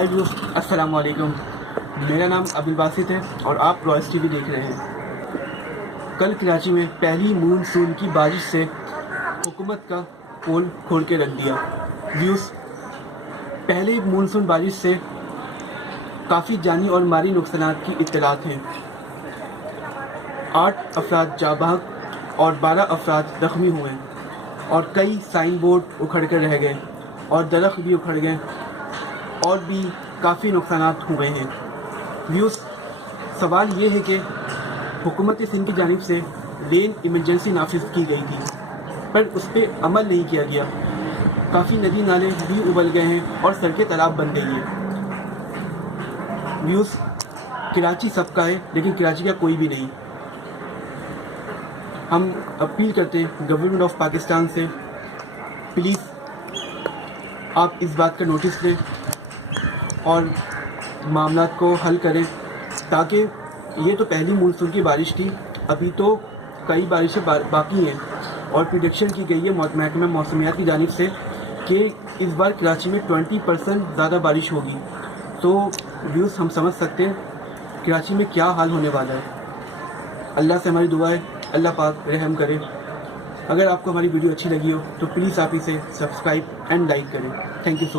High views, السلام علیکم۔ میرا نام عبدالباسط ہے اور آپ رائس ٹی وی دیکھ رہے ہیں۔ کل کراچی میں پہلی مونسون کی بارش سے حکومت کا پول کھول کے رکھ دیا۔ ویوز، پہلی مونسون بارش سے کافی جانی اور مالی نقصانات کی اطلاعات ہیں۔ 8 افراد جاں بحق اور 12 افراد زخمی ہوئے اور کئی سائن بورڈ اکھڑ کر رہ گئے اور درخت بھی اکھڑ گئے اور بھی کافی نقصانات ہوئے ہیں۔ ویوز، سوال یہ ہے کہ حکومت سندھ کی جانب سے رین ایمرجنسی نافذ کی گئی تھی پر اس پہ عمل نہیں کیا گیا۔ کافی ندی نالے بھی ابل گئے ہیں اور سڑکیں تالاب بن گئی ہیں۔ ویوز، کراچی سب کا ہے لیکن کراچی کا کوئی بھی نہیں۔ ہم اپیل کرتے ہیں گورنمنٹ آف پاکستان سے، پلیز آپ اس بات کا نوٹس لیں اور معاملات کو حل کریں، تاکہ یہ تو پہلی مونسون کی بارش تھی، ابھی تو کئی بارشیں باقی ہیں اور پریڈکشن کی گئی ہے محکمہ موسمیات کی جانب سے کہ اس بار کراچی میں 20% زیادہ بارش ہوگی۔ تو ویوز، ہم سمجھ سکتے ہیں کراچی میں کیا حال ہونے والا ہے۔ اللہ سے ہماری دعا ہے اللہ پاک رحم کرے۔ اگر آپ کو ہماری ویڈیو اچھی لگی ہو تو پلیز آپ اسے سبسکرائب اینڈ لائک کریں۔ Thank you so much.